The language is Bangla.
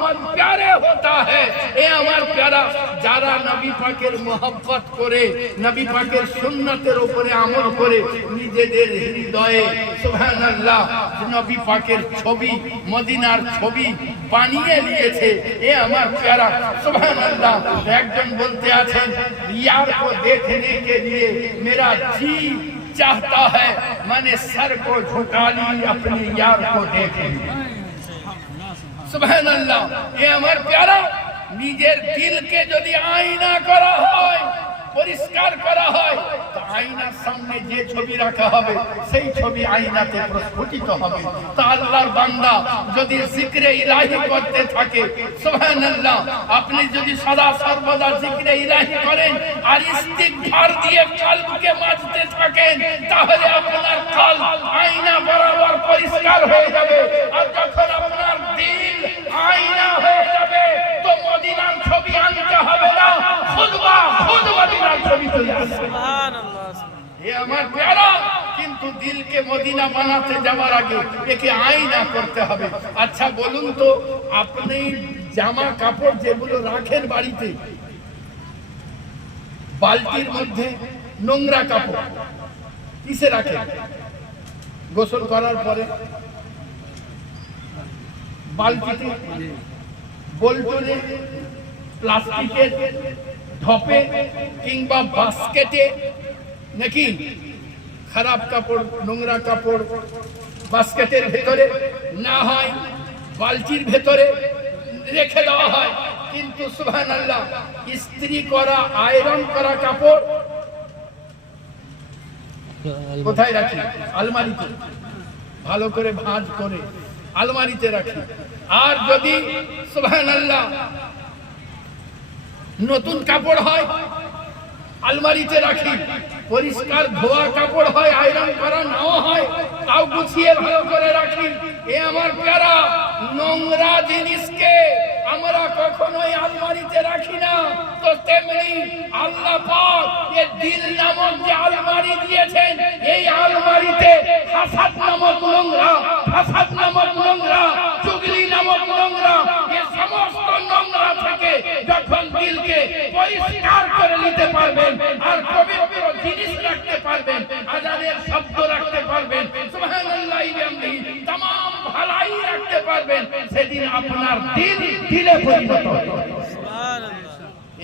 मोहम्मद प्यारे होता है এ আমার প্যারা যারা নবী পাকের মোহব্বত করে নবী পাকের সুন্নতের উপরে আমল করে নিজেদের হৃদয়ে সুবহানাল্লাহ নবী পাকের ছবি মদিনার ছবি বানিয়ে নিয়েছে এ আমার প্যারা সুবহানাল্লাহ একজন বলতে আছেন यार को देखने के लिए मेरा जी चाहता है मैंने सर को झुका ली अपने यार को देखे এ আমার প্যারা, নিজের দিলকে যদি আয়না করা হয়, পরিষ্কার করা হয়, তো আয়নার সামনে যে ছবি রাখা হবে, সেই ছবি আয়নাতে প্রস্ফুটিত হবে। তা আল্লাহর বান্দা যদি জিক্রে ইলাহি করতে থাকে, সুবহানাল্লাহ, আপনি যদি সদা সর্বদা জিক্রে ইলাহি করেন আর ইস্তিগফার দিয়ে কলবকে মাজতে থাকেন, তাহলে আপনার কলব আয়না বরাবর পরিষ্কার হয়ে যাবে। আর যখন আয়না হয়ে যাবে। তো মদিনার ছবি আনতে হবে না। খুদবা খুদ মদিনার ছবি চলে আসবে এ আমার প্যারা। কিন্তু দিলকে মদিনা বানাতে যাওয়ার আগে একে আয়না করতে হবে। আচ্ছা বলুন তো আপনি জামা কাপড় যেগুলো রাখেন বাড়িতে বালতির মধ্যে নোংরা কাপড় কিসে রাখেন? গোসল করার পরে? বালতিতে বল্টনে প্লাস্টিকের ঢপে কিংবা বাস্কেটে নাকি খারাপ কাপড়, নোংরা কাপড় বাস্কেটের ভেতরে না হয়, বালতির ভেতরে রেখে দেওয়া হয়। কিন্তু সুহান আল্লাহ ইস্ত্রি করা, আয়রন করা কাপড় কোথায় রাখি? আলমারিতে। ভালো করে ভাঁজ করে আলমারিতে রাখি। আর যদি নতুন কাপড় হয়, আলমারিতে রাখি। পরিষ্কার ধোয়া কাপড় হয়, আয়রন করা নাও হয়, তাও গুছিয়ে ভালো করে রাখি। এ আমার প্যারা, নোংরা জিনিসকে আমরা কখনোই আলমারিতে রাখি না। তো তেমনি আল্লাহ পাক এ দিল নামক যে আলমারি দিয়েছেন, এই আলমারিতে হাসাদ নামক নোংরা হাসাদ নামক নোংরা চুগলি নামক নোংরা এ সমস্ত নোংরা থেকে যখন দিলকে পরিষ্কার করে নিতে পারবেন আর পবিত্র জিনিস রাখতে পারবেন আজানের শব্দ রাখতে পারবেন সুবহানাল্লাহি বিহামদিহি तमाम ভালাই রাখতে পারবেন সেদিন আপনার দিল দিলে পরিণত হবে